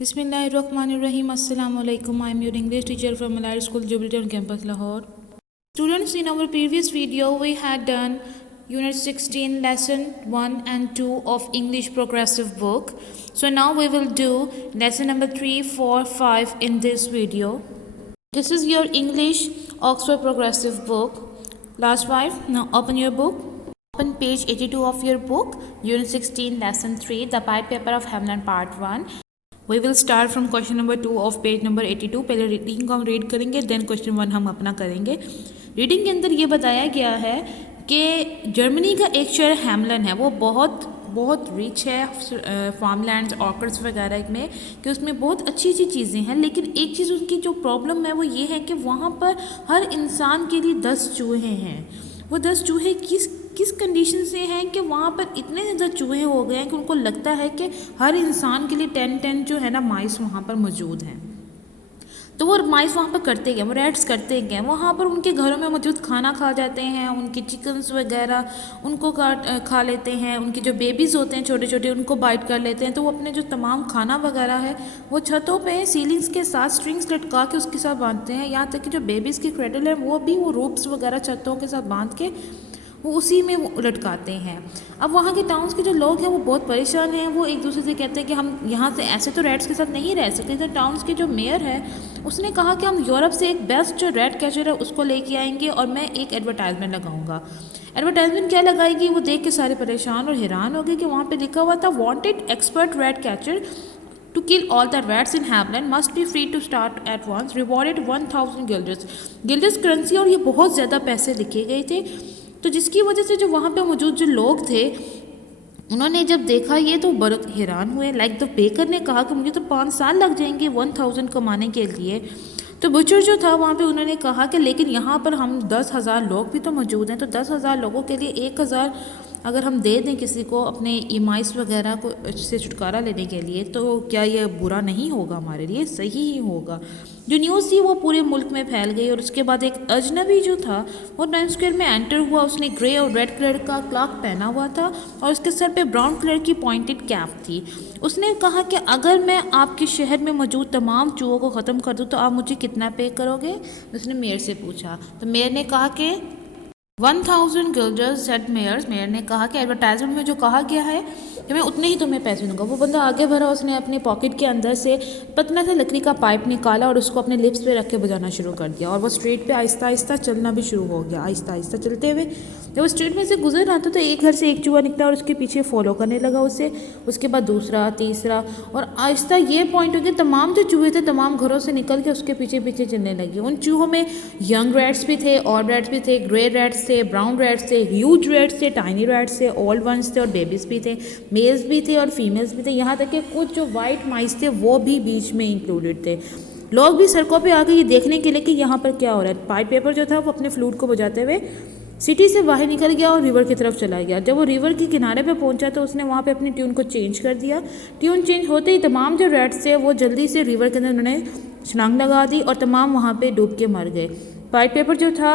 Bismillahirrahmanirrahim. Assalamu alaikum. I am your English teacher from Malari School, Jubilee campus, Lahore. Students, in our previous video, we had done Unit 16, Lesson 1 and 2 of English Progressive book. So now we will do Lesson number 3, 4, 5 in this video. This is your English Oxford Progressive book. Last 5. Now open your book. Open page 82 of your book, Unit 16, Lesson 3, the Pied Paper of Hamlet Part 1. We will start from question number 2 of page number 82. पहले reading को हम read करेंगे, then question 1 हम अपना करेंगे. Reading के अंदर ये बताया गया है कि जर्मनी का एक शहर हैमलन है, वो बहुत रिच है फार्मलैंड्स ऑर्किड्स वगैरह में, कि उसमें बहुत अच्छी चीज़ें हैं. लेकिन एक चीज़ उसकी जो प्रॉब्लम है वो ये है कि वहाँ पर हर इंसान के लिए 10 चूहे हैं. वो 10 चूहे किस कंडीशन से हैं कि वहाँ पर इतने ज़्यादा चूहे हो गए हैं कि उनको लगता है कि हर इंसान के लिए 10 जो है ना माइस वहाँ पर मौजूद हैं. तो वो माइस वहाँ पर करते गए, वो रैट्स करते गए, वहाँ पर उनके घरों में मौजूद खाना खा जाते हैं, उनके चिकन्स वगैरह उनको खा लेते हैं, उनके जो बेबीज़ होते हैं छोटे छोटे उनको बाइट कर लेते हैं. तो वो अपने जो तमाम खाना वगैरह है वो छतों पे सीलिंग्स के साथ स्ट्रिंग्स लटका के उसके साथ बांधते हैं. यहाँ तक कि जो बेबीज़ की क्रेडल है वो भी वो रोप्स वगैरह छतों के साथ बांध के वो उसी में वो लटकाते हैं. अब वहाँ के टाउन्स के जो लोग हैं वो बहुत परेशान हैं. वो एक दूसरे से कहते हैं कि हम यहाँ से ऐसे तो रैट्स के साथ नहीं रह सकते. तो टाउन्स के जो मेयर है उसने कहा कि हम यूरोप से एक बेस्ट जो रैट कैचर है उसको लेके आएंगे और मैं एक एडवर्टाइजमेंट लगाऊंगा. एडवर्टाइजमेंट क्या लगाएगी, वो देख के सारे परेशान और हैरान हो गए कि वहाँ पर लिखा हुआ था wanted expert rat catcher to kill all the rats in Hamlet must be free to start at once, rewarded 1000 guilders currency. और ये बहुत ज़्यादा पैसे लिखे गए थे. तो जिसकी वजह से जो वहाँ पे मौजूद जो लोग थे उन्होंने जब देखा ये तो बहुत हैरान हुए. लाइक द बेकर ने कहा कि मुझे तो 5 साल लग जाएंगे 1000 कमाने के लिए. तो बुचर जो था वहाँ पे उन्होंने कहा कि लेकिन यहाँ पर हम 10,000 लोग भी तो मौजूद हैं, तो 10,000 लोगों के लिए 1,000 अगर हम दे दें किसी को अपने ईमाइस वगैरह को से छुटकारा लेने के लिए, तो क्या ये बुरा नहीं होगा, हमारे लिए सही ही होगा. जो न्यूज़ थी वो पूरे मुल्क में फैल गई. और उसके बाद एक अजनबी जो था वो टाइम्स स्क्वायर में एंटर हुआ. उसने ग्रे और रेड कलर का क्लॉक पहना हुआ था और उसके सर पे ब्राउन कलर की पॉइंटेड कैप थी. उसने कहा कि अगर मैं आपके शहर में मौजूद तमाम चूहों को ख़त्म कर दूँ तो आप मुझे कितना पे करोगे. उसने मेयर से पूछा. तो मेयर ने कहा कि 1000 गिल्डर्स सेट मेयर. मेयर ने कहा कि एडवर्टाइजमेंट में जो कहा गया है कि मैं उतने ही तुम्हें पैसे दूंगा. वो बंदा आगे बढ़ा, उसने अपने पॉकेट के अंदर से पतला सा लकड़ी का पाइप निकाला और उसको अपने लिप्स पे रख के बजाना शुरू कर दिया. और वो स्ट्रीट पे आहिस्ता आहिस्ता चलना भी शुरू हो गया. आहिस्ता आहिस्ता चलते हुए जब वो स्ट्रीट में से गुजर रहा था तो एक घर से एक चूहा निकला और उसके पीछे फॉलो करने लगा उसे. उसके बाद दूसरा, तीसरा, और आहिस्ता ये पॉइंट हो गया तमाम जो चूहे थे तमाम घरों से निकल के उसके पीछे पीछे चलने लगे. उन चूहों में यंग रैट्स भी थे, ऑल्ड रैट्स भी थे, ग्रे रैट्स थे, ब्राउन रैट्स थे, ह्यूज रैट्स थे, टाइनी रैट्स थे, ओल्ड वंस थे और बेबीज़ भी थे, मेल्स भी थे और फीमेल्स भी थे. यहाँ तक कि कुछ जो वाइट माइस थे वो भी बीच में इंक्लूडेड थे. लोग भी सड़कों पे आ गए ये देखने के लिए कि यहाँ पर क्या हो रहा है. पाइड पेपर जो था वो अपने फ्लूट को बजाते हुए सिटी से बाहर निकल गया और रिवर की तरफ चला गया. जब वो रिवर के किनारे पे पहुंचा तो उसने वहाँ पे अपनी ट्यून को चेंज कर दिया. ट्यून चेंज होते ही तमाम जो रैट्स थे वो जल्दी से रिवर के अंदर उन्होंने छलांग लगा दी और तमाम वहाँ पे डूब के मर गए. पाइड पेपर जो था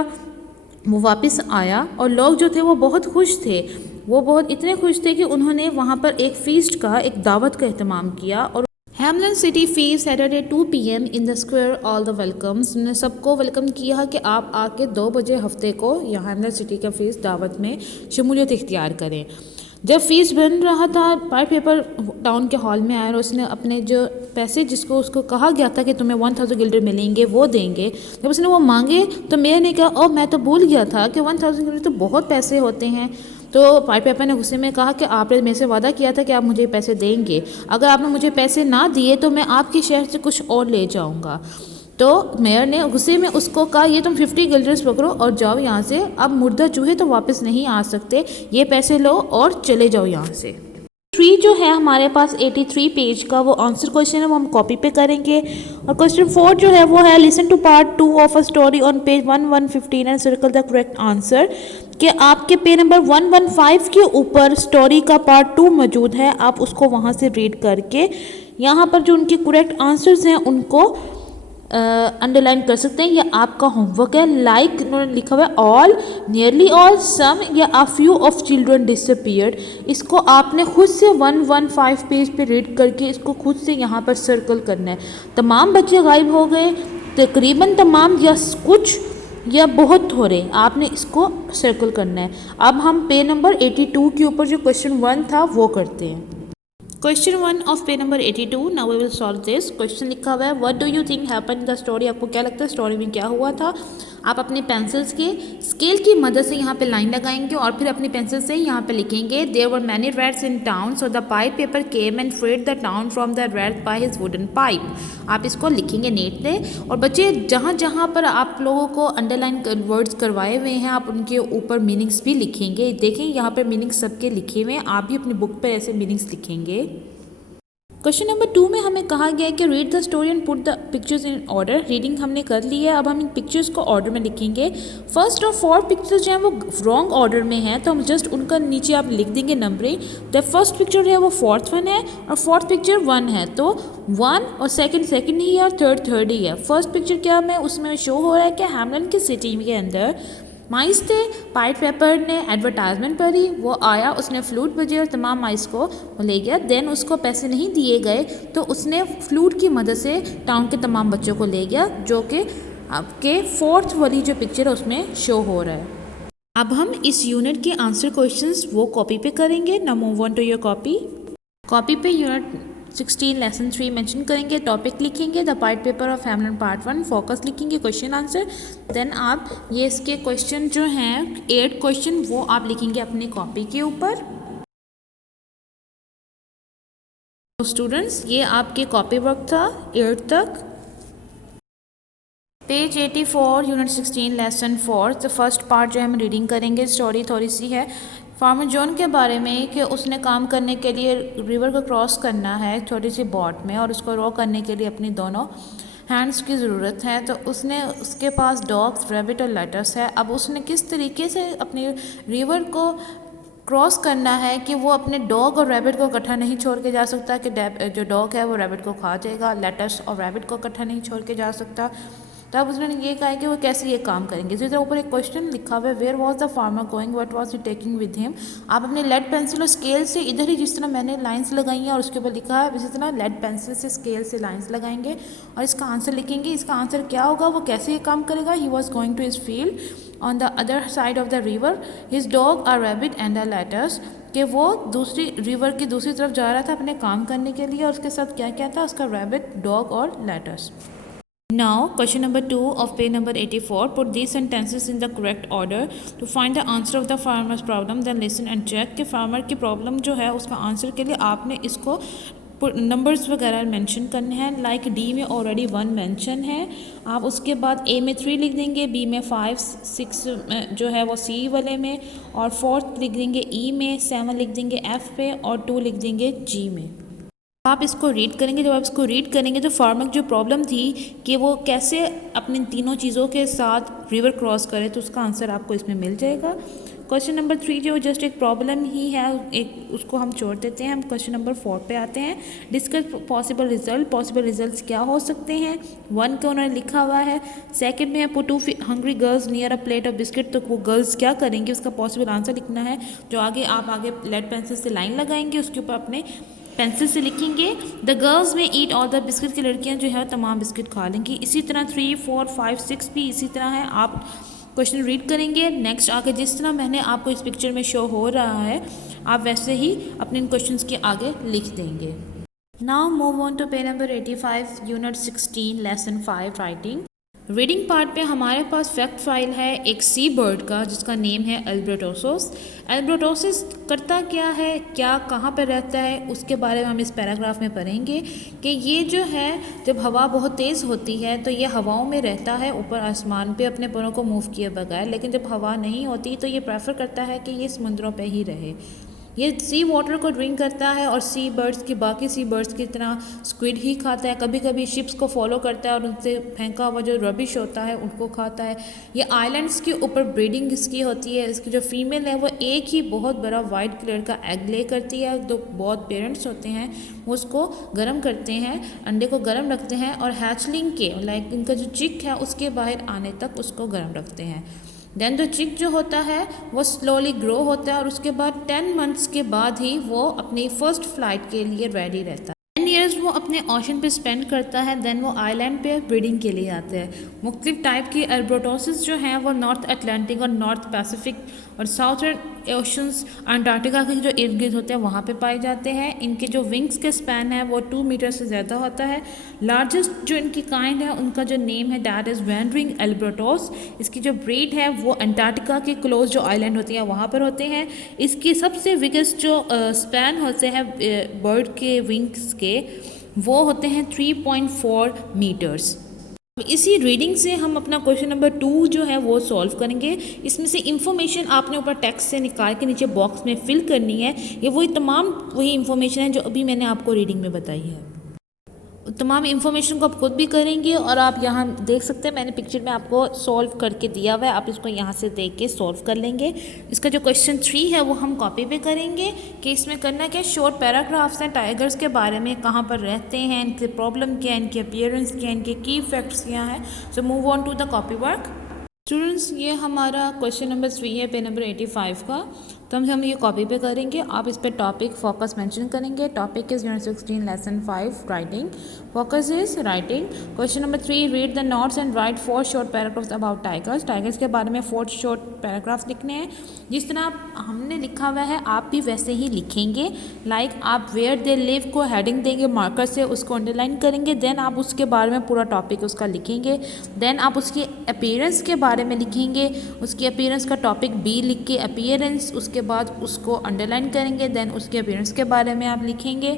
वो वापस आया और लोग जो थे वो बहुत खुश थे. वो बहुत इतने खुश थे कि उन्होंने वहाँ पर एक फीस्ट का, एक दावत का एहतमाम किया. और Hamelin city fees Saturday 2 PM in the square all the welcomes. ने सबको वेलकम किया कि आप आके 2 बजे हफ्ते को यहाँ हैमलन सिटी का फीस दावत में शमूलियत इख्तियार करें. जब फीस बन रहा था पाइड पेपर टाउन के हॉल में आया और उसने अपने जो पैसे जिसको उसको कहा गया था कि तुम्हें 1000 गिल्डर मिलेंगे वो देंगे, जब उसने वो मांगे तो मेयर ने कहा ओ मैं तो भूल गया था कि 1000 गिल्डर तो बहुत पैसे होते हैं. तो पाइड पेपर ने गुस्से में कहा कि आपने मेरे से वादा किया था कि आप मुझे पैसे देंगे, अगर आपने मुझे पैसे ना दिए तो मैं आपके शहर से कुछ और ले जाऊंगा. तो मेयर ने गुस्से में उसको कहा ये तुम 50 गिल्डर्स पकड़ो और जाओ यहाँ से. अब मुर्दा चूहे तो वापस नहीं आ सकते, ये पैसे लो और चले जाओ यहाँ से. 3 जो है हमारे पास 83 पेज का वो आंसर क्वेश्चन है, वो हम कॉपी पे करेंगे. और क्वेश्चन 4 जो है वो है listen to part 2 of a story on page 1115 and circle the correct answer. कि आपके पेज नंबर 115 के ऊपर स्टोरी का पार्ट 2 मौजूद है, आप उसको वहाँ से रीड करके यहाँ पर जो उनके करेक्ट आंसर्स हैं उनको अंडरलाइन कर सकते हैं, या आपका होमवर्क है। लाइक उन्होंने लिखा हुआ है ऑल, नियरली ऑल, सम या a few of children disappeared. इसको आपने खुद से 115 पेज पे रीड करके इसको खुद से यहाँ पर सर्कल करना है। तमाम बच्चे गायब हो गए, तकरीबन तमाम या कुछ या बहुत थोड़े, आपने इसको सर्कल करना है। अब हम पेज नंबर 82 के ऊपर जो क्वेश्चन 1 था वो करते हैं। Question 1 of page number 82। Now we will solve this question. लिखा हुआ है what do you think happen in the story. आपको क्या लगता है स्टोरी में क्या हुआ था। आप अपने पेंसिल्स के स्केल की मदद से यहाँ पे लाइन लगाएंगे और फिर अपनी पेंसिल से यहाँ पे लिखेंगे there were many rats in town so the pipe piper came and freed the town from the rat by his wooden pipe. आप इसको लिखेंगे नेट से। और बच्चे जहाँ जहाँ पर आप लोगों को अंडरलाइन वर्ड्स करवाए हुए हैं आप उनके ऊपर मीनिंग्स भी लिखेंगे। देखें यहाँ पर मीनिंग्स सबके लिखे हुए हैं, आप भी अपनी बुक पर ऐसे मीनिंग्स लिखेंगे। क्वेश्चन नंबर 2 में हमें कहा गया है कि read the story and put the pictures in order. Reading हमने कर ली है, अब हम इन पिक्चर्स को ऑर्डर में लिखेंगे। फर्स्ट और फोर्थ पिक्चर्स जो हैं वो रॉन्ग ऑर्डर में हैं, तो हम जस्ट उनका नीचे आप लिख देंगे नंबरिंग। द फर्स्ट पिक्चर है वो फोर्थ वन है और फोर्थ पिक्चर 1 है, तो 1 और सेकंड ही है और थर्ड ही है। फर्स्ट पिक्चर क्या में उसमें शो हो रहा है कि हैमलन की सिटी के अंदर माइस थे। पाइट पेपर ने एडवर्टाइजमेंट पढ़ी, वो आया, उसने फ्लूट बजे और तमाम माइस को ले गया। देन उसको पैसे नहीं दिए गए तो उसने फ्लूट की मदद से टाउन के तमाम बच्चों को ले गया, जो कि आपके फोर्थ वाली जो पिक्चर है उसमें शो हो रहा है। अब हम इस यूनिट के आंसर क्वेश्चंस वो कॉपी पे करेंगे। Now move on to your copy. Copy पे यूनिट 16 लेसन 3 मेंशन करेंगे, टॉपिक लिखेंगे the part paper of Hamelin part 1, focus लिखेंगे, क्वेश्चन आंसर। देन आप ये इसके क्वेश्चन जो हैं 8 क्वेश्चन वो आप लिखेंगे अपनी कॉपी के ऊपर। तो स्टूडेंट्स ये आपके कॉपी वर्क था 8 तक। पेज 84 यूनिट 16 लेसन 4 तो फर्स्ट पार्ट जो है हम रीडिंग करेंगे। स्टोरी थोड़ी सी है फार्मर जॉन के बारे में कि उसने काम करने के लिए रिवर को क्रॉस करना है छोटी सी बोट में और उसको रो करने के लिए अपनी दोनों हैंड्स की ज़रूरत है। तो उसके पास डॉग्स, रैबिट और लेटर्स है। अब उसने किस तरीके से अपनी रिवर को क्रॉस करना है कि वो अपने डॉग और रैबिट को इकट्ठा नहीं छोड़ के जा सकता कि जो डॉग है वो रैबिट को खा जाएगा, लेटर्स और रैबिट को इकट्ठा नहीं छोड़ के जा सकता। तब उसने ये कहा है कि वो कैसे ये काम करेंगे। इसी तरह ऊपर एक क्वेश्चन लिखा हुआ है where was the farmer going what was he taking with him. आप अपने लेड पेंसिल और स्केल से इधर ही जिस तरह मैंने लाइंस लगाई हैं और उसके ऊपर लिखा है इसी तरह लेड पेंसिल से स्केल से लाइंस लगाएंगे और इसका आंसर लिखेंगे। इसका आंसर क्या होगा, वो कैसे ये काम करेगा। He was going to his field on the other side of the river, his dog or rabbit and the letters. कि वो दूसरी रिवर की दूसरी तरफ जा रहा था अपने काम करने के लिए और उसके साथ क्या क्या था, उसका रैबिट, डॉग और letters. Now, question number 2 of page number 84. Put these sentences in the correct order to find the answer of the farmer's problem. Then listen and check कि farmer की problem जो है उसका आंसर के लिए आपने इसको नंबर्स वगैरह मेंशन करने हैं। लाइक डी में ऑलरेडी 1 मेंशन है, आप उसके बाद ए में 3 लिख देंगे, बी में 5, 6 जो है वो सी वाले में, और 4 लिख देंगे ई में, 7 लिख देंगे एफ पे और 2 लिख देंगे जी में। आप इसको रीड करेंगे। जब आप इसको रीड करेंगे तो फार्मर जो प्रॉब्लम थी कि वो कैसे अपनी तीनों चीज़ों के साथ रिवर क्रॉस करे, तो उसका आंसर आपको इसमें मिल जाएगा। क्वेश्चन नंबर 3 जो जस्ट एक प्रॉब्लम ही है, एक उसको हम छोड़ देते हैं। हम क्वेश्चन नंबर 4 पे आते हैं। Discuss possible result. Possible results क्या हो सकते हैं। 1 का उन्होंने लिखा हुआ है। सेकंड में है put 2 hungry girls near a plate of biscuit, तो वो गर्ल्स क्या करेंगे उसका पॉसिबल आंसर लिखना है। जो आगे लेड पेंसिल से लाइन लगाएंगे उसके ऊपर अपने पेंसिल से लिखेंगे द गर्ल्स में ईट ऑल द बिस्किट, की लड़कियां जो है तमाम बिस्किट खा लेंगी। इसी तरह 3, 4, 5, 6 भी इसी तरह है। आप क्वेश्चन रीड करेंगे। नेक्स्ट आगे जिस तरह मैंने आपको इस पिक्चर में शो हो रहा है आप वैसे ही अपने इन क्वेश्चंस के आगे लिख देंगे। Now move on to page number 85 unit 16 lesson 5 writing. Reading part पे हमारे पास फैक्ट फाइल है एक सी बर्ड का जिसका नेम है एल्ब्रोटोसस। एल्ब्रोटोसस करता क्या है, क्या कहाँ पर रहता है, उसके बारे में हम इस पैराग्राफ में पढ़ेंगे कि ये जो है जब हवा बहुत तेज़ होती है तो ये हवाओं में रहता है ऊपर आसमान पे अपने परों को मूव किए बगैर, लेकिन जब हवा नहीं होती तो ये प्रेफर करता है कि ये समुद्रों पे ही रहे। ये सी वाटर को ड्रिंक करता है और सी बर्ड्स की बाकी सी बर्ड्स की तरह स्क्विड ही खाता है। कभी कभी शिप्स को फॉलो करता है और उनसे फेंका हुआ जो रबिश होता है उनको खाता है। ये आइलैंड्स के ऊपर ब्रीडिंग इसकी होती है। इसकी जो फीमेल है वो एक ही बहुत बड़ा वाइट कलर का एग ले करती है। तो बहुत पेरेंट्स होते हैं वो उसको गर्म करते हैं, अंडे को गर्म रखते हैं और हैचलिंग के लाइक इनका जो चिक है उसके बाहर आने तक उसको गर्म रखते हैं। देन जो चिक जो होता है वो स्लोली ग्रो होता है और उसके बाद 10 मंथ्स के बाद ही वो अपनी फर्स्ट फ्लाइट के लिए रेडी रहता है। 10 ईयर्स वो अपने ओशन पे स्पेंड करता है। देन वो आइलैंड पे ब्रीडिंग के लिए आते हैं। मुख्तलिफ टाइप की अल्बाट्रोसेस जो हैं वो नॉर्थ अटलांटिक और नॉर्थ पैसिफिक और साउथर्न ओशंस अंटार्कटिका के जो इर्द गिर्द होते हैं वहाँ पे पाए जाते हैं। इनके जो विंग्स के स्पैन है वो 2 मीटर से ज़्यादा होता है। लार्जेस्ट जो इनकी काइंड है उनका जो नेम है दैट इज़ वैंडरिंग एल्बाट्रोस। इसकी जो ब्रीड है वो अंटार्कटिका के क्लोज जो आइलैंड होती है वहाँ पर होते हैं। इसकी सबसे बिगेस्ट जो स्पैन होते हैं बर्ड के विंग्स के वो होते हैं 3.4 मीटर्स। इसी रीडिंग से हम अपना क्वेश्चन नंबर 2 जो है वो सॉल्व करेंगे। इसमें से इंफॉर्मेशन आपने ऊपर टेक्स्ट से निकाल के नीचे बॉक्स में फिल करनी है। ये वही इंफॉर्मेशन है जो अभी मैंने आपको रीडिंग में बताई है। तमाम इंफॉर्मेशन को आप खुद भी करेंगे और आप यहाँ देख सकते हैं मैंने पिक्चर में आपको सॉल्व करके दिया हुआ है। आप इसको यहाँ से देख के सॉल्व कर लेंगे। इसका जो क्वेश्चन 3 है वो हम कॉपी पे करेंगे कि इसमें करना क्या, शॉर्ट पैराग्राफ्स हैं टाइगर्स के बारे में, कहाँ पर रहते हैं, इनके प्रॉब्लम क्या है, इनके अपीयरेंस क्या है, इनके की फैक्ट्स क्या हैं। So move on to the copy work. Students ये हमारा क्वेश्चन नंबर 3 है, पेज नंबर 85 का। तो हम ये कॉपी पे करेंगे। आप इस पे टॉपिक फोकस मेंशन करेंगे। Topic is unit 16 lesson 5 writing. Focus is writing. Question number 3 read the notes and right 4 short paragraphs about tigers. Tigers के बारे में 4 शॉर्ट पैराग्राफ्स लिखने हैं। जिस तरह हमने लिखा हुआ है आप भी वैसे ही लिखेंगे। लाइक आप वेयर दे लिव को हेडिंग देंगे मार्कर से, उसको अंडरलाइन करेंगे। देन आप उसके बारे में पूरा टॉपिक उसका लिखेंगे। देन आप उसके अपीयरेंस के बारे में लिखेंगे। उसकी अपीयरेंस का टॉपिक बी लिख के अपीयरेंस, उसके बाद उसको अंडरलाइन करेंगे। देन उसके अपीयरेंस के बारे में आप लिखेंगे।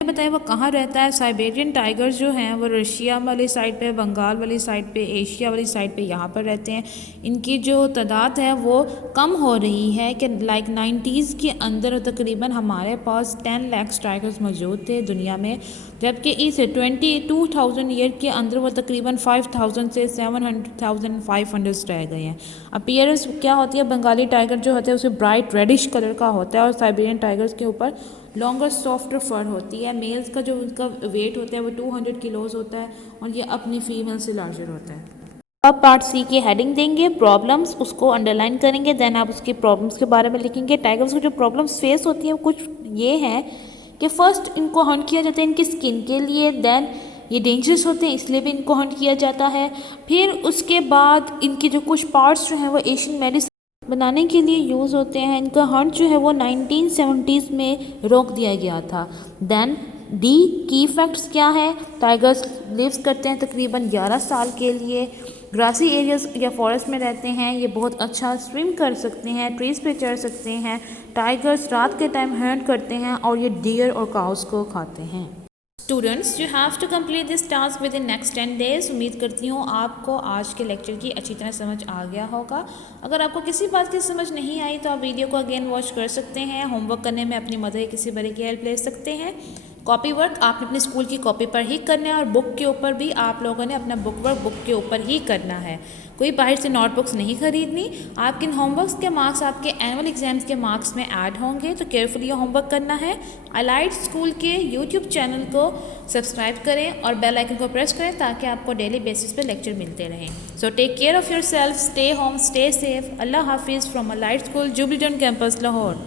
बताइए वो कहाँ रहता है। साइबेरियन टाइगर्स जो हैं वो रशिया वाली साइड पे, बंगाल वाली साइड पे, एशिया वाली साइड पे यहाँ पर रहते हैं। इनकी जो तादाद है वो कम हो रही है कि लाइक 90s के अंदर तकरीबन हमारे पास 10 लाख टाइगर्स मौजूद थे दुनिया में, जबकि इस 22,000 ईयर के अंदर वो तकरीबन 5,000 से 700,500 रह गए हैं। अपीयरेंस क्या होती है, बंगाली टाइगर जो होता है उसे ब्राइट रेडिश कलर का होता है और साइबेरियन टाइगर्स के ऊपर लॉन्गर सॉफ्टर फर होती है। मेल्स का जो उनका वेट होता है वो 200 किलोज होता है और ये अपनी फीमेल से लार्जर होता है। अब पार्ट सी की हेडिंग देंगे प्रॉब्लम्स, उसको अंडरलाइन करेंगे। देन आप उसके प्रॉब्लम्स के बारे में लिखेंगे। टाइगर्स को जो प्रॉब्लम्स फेस होती हैं कुछ ये हैं कि फर्स्ट इनको हंट किया जाता है इनकी स्किन के लिए। देन ये डेंजरस होते हैं इसलिए भी इनको हंट किया जाता है। फिर उसके बाद इनके जो कुछ पार्ट्स जो हैं वो एशियन मेडिसिन बनाने के लिए यूज़ होते हैं। इनका हंट जो है वो 1970s में रोक दिया गया था। देन डी की फैक्ट्स क्या है, टाइगर्स लिव्स करते हैं तकरीबन 11 साल के लिए, ग्रासी एरियाज या फॉरेस्ट में रहते हैं। ये बहुत अच्छा स्विम कर सकते हैं, ट्रीज पे चढ़ सकते हैं। टाइगर्स रात के टाइम हंट करते हैं और ये डियर और काउस को खाते हैं। Students you have to complete this task within next 10 days. उम्मीद करती हूँ आपको आज के लेक्चर की अच्छी तरह समझ आ गया होगा। अगर आपको किसी बात की समझ नहीं आई तो आप वीडियो को अगेन वॉच कर सकते हैं। होमवर्क करने में अपनी मदर या किसी बड़े की हेल्प ले सकते हैं। कॉपी वर्क आपने अपने स्कूल की कॉपी पर ही करना है और बुक के ऊपर भी आप लोगों ने अपना बुक वर्क बुक के ऊपर ही करना है। कोई बाहर से नोटबुक्स नहीं खरीदनी। आपके इन होमवर्क्स के मार्क्स आपके एनुअल एग्जाम्स के मार्क्स में ऐड होंगे, तो केयरफुली ये होमवर्क करना है। अलाइट स्कूल के यूट्यूब चैनल को सब्सक्राइब करें और बेल आइकन को प्रेस करें ताकि आपको डेली बेसिस पे लेक्चर मिलते रहें। So take care of yourself, stay home, stay safe. अल्लाह हाफिज़ from Allied school Jubilee Town campus Lahore.